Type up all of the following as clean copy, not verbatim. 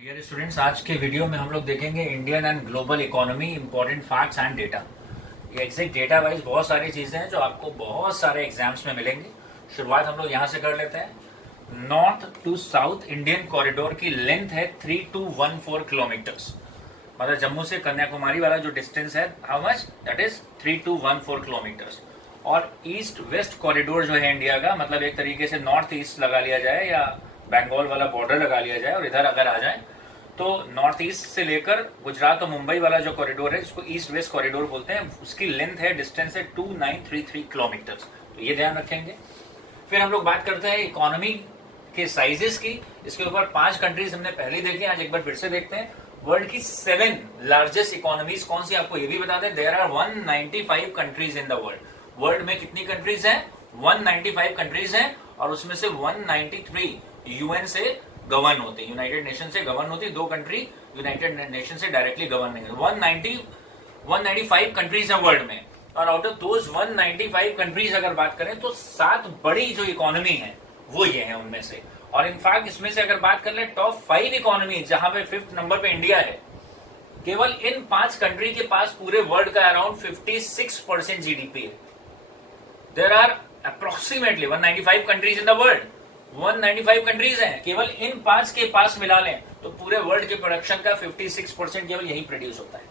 Dear students, आज के video में हम लोग देखेंगे Indian and global economy, important facts and data. ये एग्जैक्ट डेटा वाइज बहुत सारी चीजें हैं जो आपको बहुत सारे एग्जाम्स में मिलेंगी। शुरुआत हम लोग यहाँ से कर लेते हैं। North to south Indian corridor की लेंथ है 3214 किलोमीटर्स। मतलब जम्मू से कन्याकुमारी वाला जो डिस्टेंस है, how much, that is 3214 kilometres. और ईस्ट वेस्ट कॉरिडोर जो है इंडिया का, मतलब एक तरीके से नॉर्थ ईस्ट लगा लिया जाए या बंगाल वाला बॉर्डर लगा लिया जाए और इधर अगर आ जाए तो नॉर्थ ईस्ट से लेकर गुजरात और मुंबई वाला जो कॉरिडोर है, जिसको ईस्ट वेस्ट कॉरिडोर बोलते हैं, उसकी लेंथ है, डिस्टेंस है 2933 किलोमीटर्स। तो ये ध्यान रखेंगे। फिर हम लोग बात करते हैं इकोनॉमी के साइजेस की। इसके ऊपर 5 कंट्रीज हमने पहले देखे, आज एक बार फिर से देखते हैं। वर्ल्ड की 7 लार्जेस्ट इकोनॉमीज कौन सी, आपको ये भी बता दें। There are 195 countries in the world. World में कितनी कंट्रीज हैं? 195 कंट्रीज हैं, और उसमें से 193 यूएन से गवर्न होती है, यूनाइटेड नेशन से गवर्न होती है। 2 कंट्री यूनाइटेड नेशन से डायरेक्टली गवर्न नहीं होती। 195 कंट्रीज है वर्ल्ड में, और आउट ऑफ दोज 195 कंट्रीज अगर बात करें तो 7 बड़ी जो इकोनॉमी है वो ये है उनमें से। और इनफैक्ट इसमें से अगर बात कर ले टॉप 5 इकोनॉमी, जहां पे 5th नंबर पे इंडिया है, केवल इन 5 कंट्री के पास पूरे वर्ल्ड का अराउंड 56% जीडीपी है। There are approximately 195 countries in the world, 195 countries हैं, केवल इन 5 के पास मिला लें तो पूरे वर्ल्ड के प्रोडक्शन का 56% केवल यही प्रोड्यूस होता है।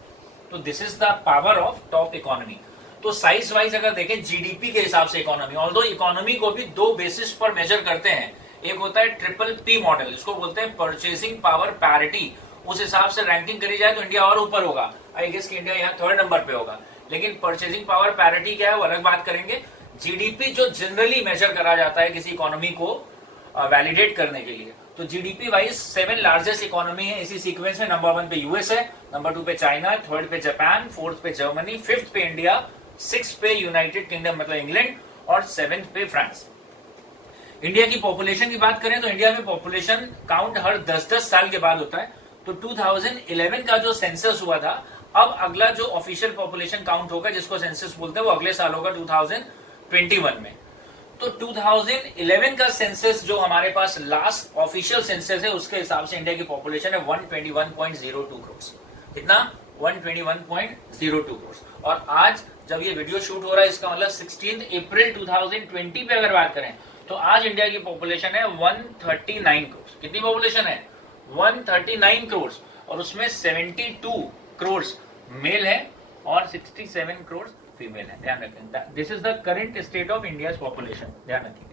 तो this is the power of top economy. तो साइज वाइज अगर देखें जीडीपी के हिसाब से इकोनॉमी, ऑल्दो इकोनॉमी को भी 2 बेसिस पर मेजर करते हैं। एक होता है ट्रिपल पी मॉडल, इसको बोलते हैं परचेसिंग पावर पैरिटी। उस हिसाब से रैंकिंग करी जाए तो इंडिया और ऊपर होगा। आई गेस कि इंडिया यहाँ 3rd नंबर पे होगा, लेकिन परचेसिंग पावर पैरिटी क्या है वो अलग बात करेंगे। जीडीपी जो जनरली मेजर करा जाता है किसी इकोनॉमी को वैलिडेट करने के लिए, तो जीडीपी वाइज 7 लार्जेस्ट इकोनॉमी है इसी सीक्वेंस में। नंबर 1 पे यूएस है, नंबर 2 पे चाइना, 3rd पे जापान, 4th पे जर्मनी, 5th पे इंडिया, 6th पे यूनाइटेड किंगडम मतलब इंग्लैंड, और 7th पे फ्रांस। इंडिया की पॉपुलेशन की बात करें तो इंडिया में पॉपुलेशन काउंट हर 10-10 साल के बाद होता है। तो 2011 का जो सेंसस हुआ था, अब अगला जो ऑफिशियल पॉपुलेशन काउंट होगा, जिसको सेंसस बोलते हैं, वो अगले साल होगा 2021 में। तो 2011 का सेंसस जो हमारे पास लास्ट ऑफिशियल सेंसस है, उसके हिसाब से इंडिया की पॉपुलेशन है 121.02 करोड़। कितना? 121.02 करोड़। और आज जब ये वीडियो शूट हो रहा है, इसका मतलब 16 अप्रैल 2020 पे अगर बात करें तो आज इंडिया की पॉपुलेशन है 139 करोड़। कितनी पॉपुलेशन है? 139 करोड़, और उसमें 72 करोड़ मेल है और 67 करोड़ फीमेल है। ध्यान रखें, this is the current state of India population. ध्यान रखिए।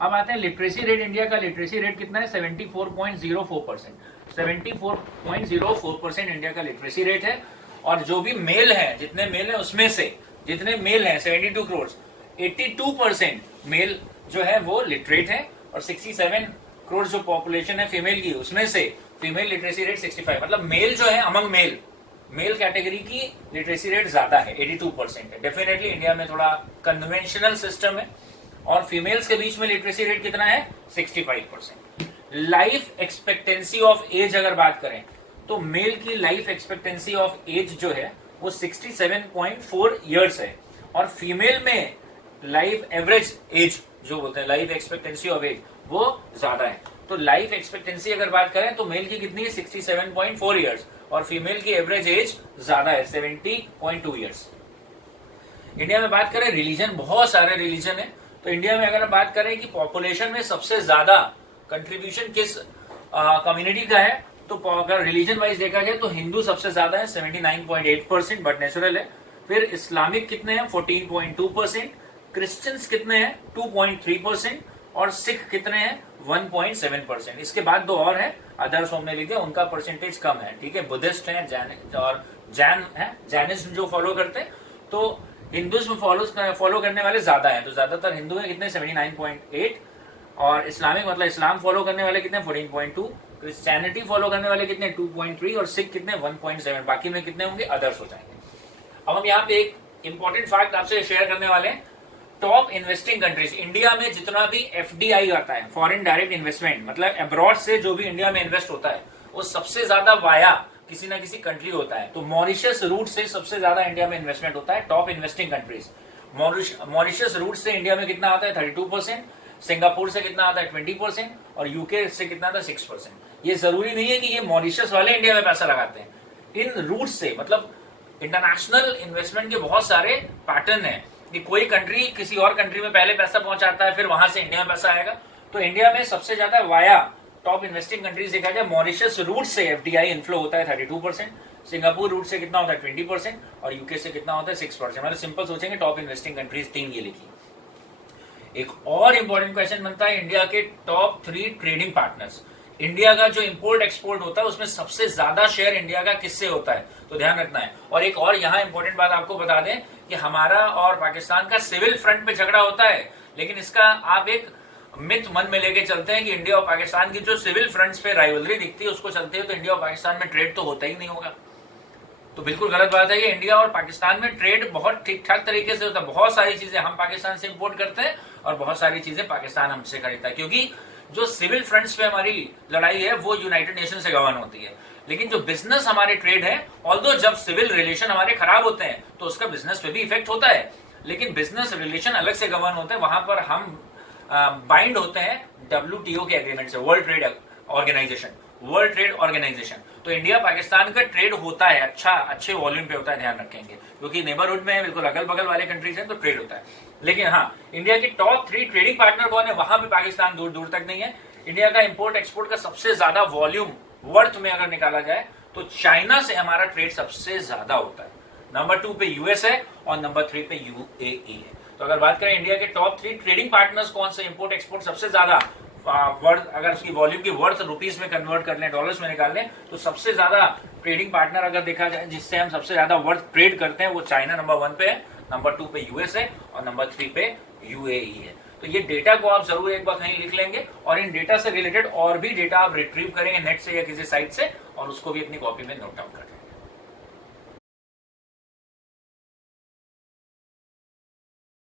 अब आते हैं लिटरेसी रेट। इंडिया का लिटरेसी रेट कितना है? 74.04%। 74.04% इंडिया का लिटरेसी रेट है। और जो भी मेल है, जितने मेल है उसमें से, जितने मेल है 72 करोड़, 82% मेल जो है वो लिटरेट है, और 67 करोड़ जो पॉपुलेशन है फीमेल की, उसमें से फीमेल लिटरेसी रेट 65। मतलब मेल जो है, अमंग मेल कैटेगरी की लिटरेसी रेट ज्यादा है, 82% है। डेफिनेटली इंडिया में थोड़ा कन्वेंशनल सिस्टम है। और फीमेल्स के बीच में लिटरेसी रेट कितना है? 65%। लाइफ एक्सपेक्टेंसी ऑफ एज अगर बात करें तो मेल की लाइफ एक्सपेक्टेंसी ऑफ एज जो है वो 67.4 ईयर्स है, और फीमेल में लाइफ एवरेज एज जो बोलते हैं, लाइफ एक्सपेक्टेंसी ऑफ एज, वो ज्यादा है। तो लाइफ एक्सपेक्टेंसी अगर बात करें तो मेल की कितनी है? 67.4 ईयर्स, और फीमेल की एवरेज एज ज्यादा है, 70.2 ईयर्स। इंडिया में बात करें रिलीजन, बहुत सारे रिलीजन है। तो इंडिया में अगर बात करें कि पॉपुलेशन में सबसे ज्यादा कंट्रीब्यूशन किस कम्युनिटी का है, तो अगर रिलीजन वाइज देखा जाए तो हिंदू सबसे ज्यादा है, 79.8%, बट नेचुरल है। फिर इस्लामिक कितने हैं? 14.2%। क्रिश्चियंस कितने हैं? 2.3%। और सिख कितने हैं? 1.7%। इसके बाद 2 और हैं, अदर्स हमने लिखे, उनका परसेंटेज कम है। ठीक है, बुद्धिस्ट हैं, जैन है, जैनिज्म जो फॉलो करते हैं। तो हिंदुज्म फॉलो करने वाले ज्यादा हैं, तो ज्यादातर हिंदू है कितने? 79.8। और इस्लामिक मतलब इस्लाम फॉलो करने वाले कितने? 14.2। क्रिश्चियनिटी फॉलो करने वाले कितने? 2.3। और सिख कितने? 1.7। बाकी में कितने होंगे? अदर्स हो जाएंगे। अब हम यहाँ पे एक इंपॉर्टेंट फैक्ट आपसे शेयर करने वाले हैं। टॉप इन्वेस्टिंग कंट्रीज, इंडिया में जितना भी एफडीआई आता है, फॉरेन डायरेक्ट इन्वेस्टमेंट, मतलब अब्रॉड से जो भी इंडिया में इन्वेस्ट होता है, वो सबसे ज्यादा वाया किसी ना किसी कंट्री होता है। तो मॉरिशस रूट से सबसे ज्यादा इंडिया में इन्वेस्टमेंट होता है। Top investing countries, Mauritius root से इंडिया में कितना आता है? 32%। सिंगापुर से कितना आता है? 20%। और यूके से कितना आता है? 6%। ये जरूरी नहीं है कि ये मॉरिशस वाले इंडिया में पैसा लगाते हैं, इन रूट से, मतलब इंटरनेशनल इन्वेस्टमेंट के बहुत सारे पैटर्न है कि कोई कंट्री किसी और कंट्री में पहले पैसा पहुंचाता है, फिर वहां से इंडिया में पैसा आएगा। तो इंडिया में सबसे ज्यादा वाया टॉप इन्वेस्टिंग कंट्रीज देखा जाए, मॉरिशस रूट से एफडीआई इनफ्लो होता है 32%, सिंगापुर रूट से कितना होता है 20%, और यूके से कितना होता है 6%। मतलब सिंपल सोचेंगे टॉप इन्वेस्टिंग कंट्रीज 3 ये लिखी। एक और इंपॉर्टेंट क्वेश्चन बनता है इंडिया के टॉप 3 ट्रेडिंग पार्टनर्स। इंडिया का जो इंपोर्ट एक्सपोर्ट होता है उसमें सबसे ज्यादा शेयर इंडिया का किससे होता है, तो ध्यान रखना है। और एक और यहाँ इंपॉर्टेंट बात आपको बता दें कि हमारा और पाकिस्तान का सिविल फ्रंट पे झगड़ा होता है, लेकिन इसका आप एक मिथ मन में लेके चलते हैं कि इंडिया और पाकिस्तान की जो सिविल फ्रंट्स पे राइवलरी दिखती है उसको चलते हैं तो इंडिया और पाकिस्तान में ट्रेड तो होता ही नहीं होगा। तो बिल्कुल गलत बात है। ये इंडिया और पाकिस्तान में ट्रेड बहुत ठीक ठाक तरीके से होता है। बहुत सारी चीजें हम पाकिस्तान से इंपोर्ट करते हैं और बहुत सारी चीजें पाकिस्तान हमसे खरीदता है, क्योंकि जो सिविल फ्रंट्स पे हमारी लड़ाई है वो यूनाइटेड नेशन से गवर्न होती है। लेकिन जो बिजनेस हमारे ट्रेड है, ऑल्दो जब सिविल रिलेशन हमारे खराब होते हैं तो उसका बिजनेस पे भी इफेक्ट होता है, लेकिन बिजनेस रिलेशन अलग से गवर्न होते हैं। वहां पर हम बाइंड होते हैं WTO के एग्रीमेंट से, वर्ल्ड ट्रेड ऑर्गेनाइजेशन। तो इंडिया पाकिस्तान का ट्रेड होता है, अच्छे वॉल्यूम पे होता है, ध्यान रखेंगे, क्योंकि नेबरहुड में बिल्कुल अगल बगल वाले कंट्रीज हैं तो ट्रेड होता है। लेकिन हाँ, इंडिया की टॉप 3 ट्रेडिंग पार्टनर कौन है, वहां पे पाकिस्तान दूर दूर तक नहीं है। इंडिया का इंपोर्ट एक्सपोर्ट का सबसे ज्यादा वॉल्यूम वर्थ में अगर निकाला जाए तो चाइना से हमारा ट्रेड सबसे ज्यादा होता है। नंबर 2 पे यूएस है और नंबर 3 पे UAE है। तो अगर बात करें इंडिया के टॉप 3 ट्रेडिंग पार्टनर्स कौन से, इंपोर्ट एक्सपोर्ट सबसे ज्यादा वर्थ, अगर उसकी वॉल्यूम की वर्थ रुपीस में कन्वर्ट कर लें, डॉलर्स में निकाल लें, तो सबसे ज्यादा ट्रेडिंग पार्टनर अगर देखा जाए जिससे हम सबसे ज्यादा वर्थ ट्रेड करते हैं वो चाइना नंबर 1 पे है, नंबर 2 पे यूएस है और नंबर 3 पे UAE है। तो ये डेटा को आप जरूर एक बार कहीं लिख लेंगे और इन डेटा से रिलेटेड और भी डेटा आप रिट्रीव करेंगे नेट से या किसी साइट से और उसको भी अपनी कॉपी में नोट डाउन कर लेंगे।